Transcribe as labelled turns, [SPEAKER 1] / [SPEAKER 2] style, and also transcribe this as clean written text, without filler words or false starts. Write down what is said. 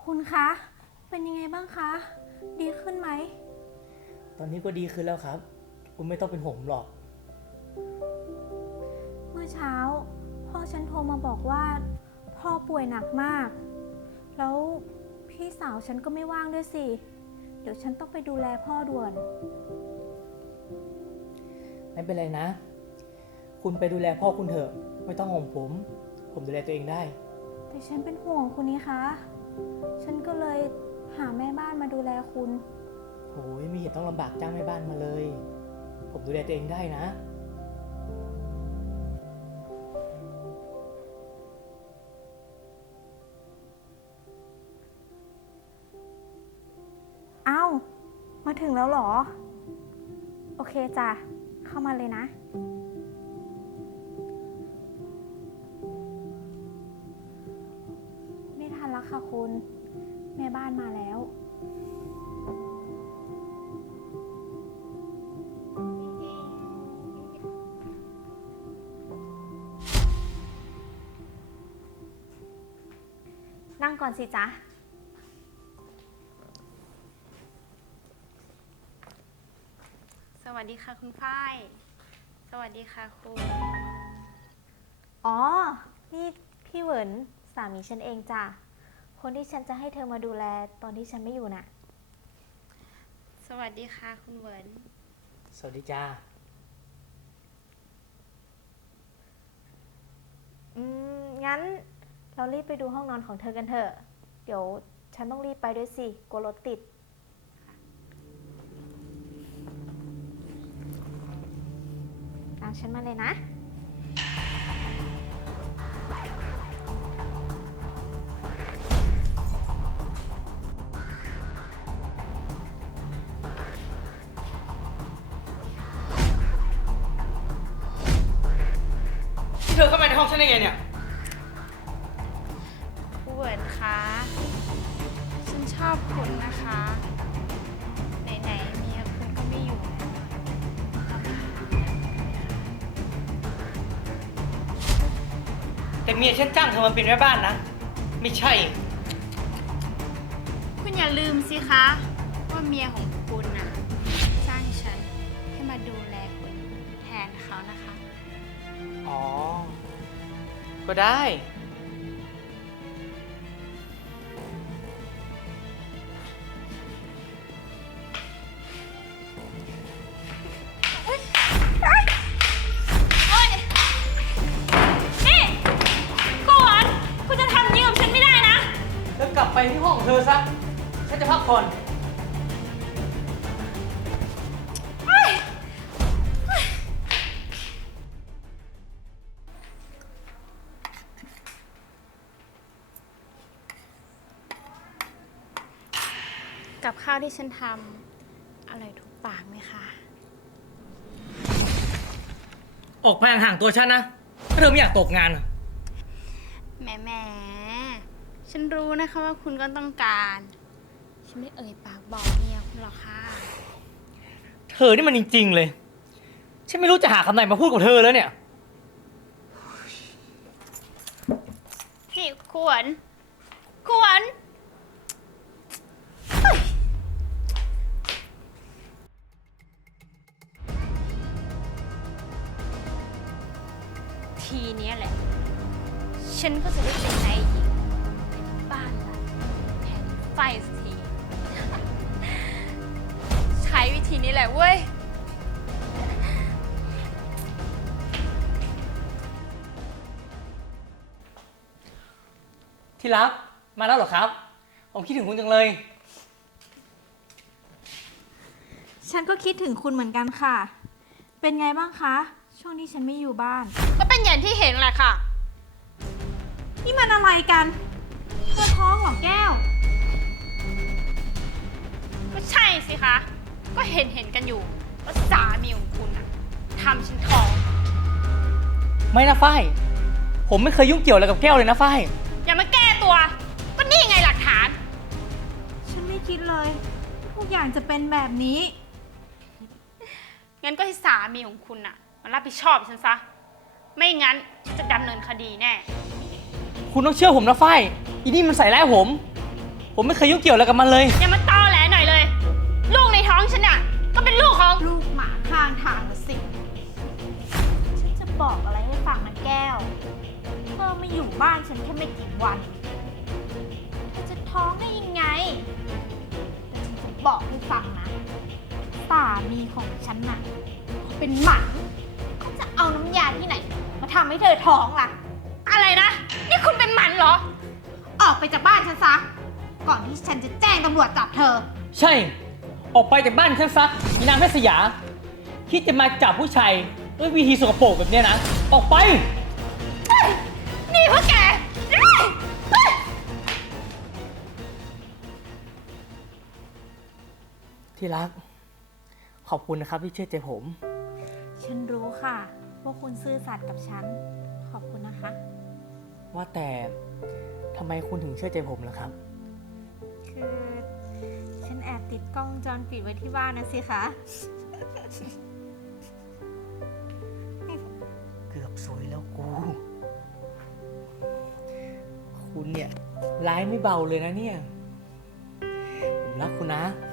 [SPEAKER 1] คุณคะ เป็นยังไงบ้างคะ ดีขึ้นไหม
[SPEAKER 2] ตอนนี้ก็ดีขึ้นแล้วครับ คุณไม่ต้องเป็นห่วงผมหรอก
[SPEAKER 1] เมื่อเช้าพ่อฉันโทรมาบอกว่าพ่อป่วยหนักมาก แล้วพี่สาวฉันก็ไม่ว่างด้วยสิ เดี๋ยวฉันต้องไปดูแลพ่อด่วน
[SPEAKER 2] ไม่เป็นไรนะ คุณไปดูแลพ่อคุณเถอะ ไม่ต้องห่วงผม ผมดูแลตัวเองได้
[SPEAKER 1] แต่ฉันเป็นห่วงคุณนี่คะ ฉันก็เลยหาแม่บ้านมาดูแลคุณ
[SPEAKER 2] โหยไม่เห็นต้องลำบากจ้างแม่บ้านมาเลย ผมดูแลตัวเองได้นะ
[SPEAKER 1] เอ้า มาถึงแล้วเหรอ โอเคจ้ะ เข้ามาเลยนะ ไม่ทันแล้วค่ะคุณ แม่บ้านมาแล้ว นั่งก่อนสิจ๊ะ
[SPEAKER 3] สวัสดีค่ะคุณฝ้าย สวัสดีค่ะคุณ
[SPEAKER 1] อ๋อ นี่พี่เหวินสามีฉันเองจ้ะ คนที่ฉันจะให้เธอมาดูแลตอนที่ฉันไม่อยู่น่ะ
[SPEAKER 3] สวัสดีค่ะคุณเหวิน
[SPEAKER 2] สวัสดีจ้า
[SPEAKER 1] งั้นเรารีบไปดูห้องนอนของเธอกันเถอะ เดี๋ยวฉันต้องรีบไปด้วยสิ กลัวรถติด ตามฉันมาเลยนะ
[SPEAKER 2] เธอเข้ามาในห้องฉันได้ไงเนี่ย
[SPEAKER 3] คุณเหวินคะ ฉันชอบคุณนะคะ ไหนๆเมียคุณก็ไม่อยู่แล้วเราไปหาเมียคุณกันเลยค่ะ
[SPEAKER 2] แต่เมียฉันจ้างเธอมาเป็นแม่บ้านนะ ไม่ใช่
[SPEAKER 3] คุณอย่าลืมสิคะ ว่าเมียของคุณน่ะจ้างฉันให้มาดูแลคุณแทนเขานะคะ
[SPEAKER 2] อ๋อ ก็ได้
[SPEAKER 3] นี่ก่อนคุณจะทำอย่างนี้กับฉันไม่ได้นะ
[SPEAKER 2] แล้วกลับไปที่ห้องของเธอซะ ฉันจะพักผ่อน
[SPEAKER 3] กับข้าวที่ฉันทำอร่อยถูกปากไหมคะ
[SPEAKER 2] ออกไปห่างๆตัวฉันนะ ถ้าเธอไม่อยากตกงานอะ
[SPEAKER 3] แหมฉันรู้นะคะว่าคุณก็ต้องการ ฉันไม่เอ่ยปากบอกเมียคุณหรอกค่ะ
[SPEAKER 2] เธอนี่มันจริงๆเลย ฉันไม่รู้จะหาคำไหนมาพูดกับเธอแล้วเนี่ย
[SPEAKER 3] นี่ขวนขวนทีเนี้ยแหละ ฉันก็จะได้เป็นนายหญิงในบ้านหลังแผ่นไฟสักที ใช้วิธีนี้แหละเว้ย
[SPEAKER 2] ที่รัก มาแล้วเหรอครับ ผมคิดถึงคุณจังเลย
[SPEAKER 1] ฉันก็คิดถึงคุณเหมือนกันค่ะ เป็นไงบ้างคะ ช่วงที่ฉันไม่อยู่บ้าน
[SPEAKER 3] ก็เป็นอย่างที่เห็นแหละค่ะ
[SPEAKER 1] นี่มันอะไรกันเธอท้องเหรอแก้ว
[SPEAKER 3] ก็ใช่สิคะ ก็เห็นกันอยู่ว่าสามีของคุณอะทำฉันท้อง
[SPEAKER 2] ไม่นะฝ้าย ผมไม่เคยยุ่งเกี่ยวอะไรกับแก้วเลยนะฝ้าย
[SPEAKER 3] อย่ามาแก้ตัว ก็นี่ไงหลักฐาน
[SPEAKER 1] ฉันไม่คิดเลยว่าทุกอย่างจะเป็นแบบนี้
[SPEAKER 3] งั้นก็ให้สามีของคุณอะมารับผิดชอบฉันซะ ไม่งั้นฉันจะดำเนินคดีแน่
[SPEAKER 2] คุณต้องเชื่อผมนะฝ้าย อีนี่มันใส่ร้ายผมผมไม่เคยยุ่งเกี่ยวอะไรกับมันเลย
[SPEAKER 3] อย่ามาตอแหลหน่อยเลย ลูกในท้องฉันน่ะก็เป็นลูกของลูกหมาข้างทางนะสิ
[SPEAKER 1] ฉันจะบอกอะไรให้ฟังนะแก้ว เธอมาอยู่บ้านฉันแค่ไม่กี่วัน เธอจะท้องได้ยังไง แต่ฉันจะบอกให้ฟังนะ สามีของฉันน่ะเขาเป็นหมันเขาจะเอาน้ำยาที่ไหน มาทำให้เธอท้องล่ะ
[SPEAKER 3] อะไรนะ นี่คุณเป็นหมันเหรอ
[SPEAKER 1] ออกไปจากบ้านฉันซะ ก่อนที่ฉันจะแจ้งตำรวจจับเธอ
[SPEAKER 2] ใช่ ออกไปจากบ้านฉันซะอีนางแพทย์สยา คิดจะมาจับผู้ชายด้วยวิธีสกปรกแบบเนี้ยนะ ออกไป
[SPEAKER 3] นี่พวกแก
[SPEAKER 2] ที่รัก ขอบคุณนะครับที่เชื่อใจผม
[SPEAKER 1] ฉันรู้ค่ะว่าคุณซื่อสัตย์กับฉัน ขอบคุณนะคะ
[SPEAKER 2] ว่าแต่ทำไมคุณถึงเชื่อใจผมล่ะครับ
[SPEAKER 1] คือฉันแอบติดกล้องวงจรปิดไว้ที่บ้านนะสิคะ
[SPEAKER 2] เกือบสวยแล้วกู คุณเนี่ยร้ายไม่เบาเลยนะเนี่ย ผมรักคุณนะ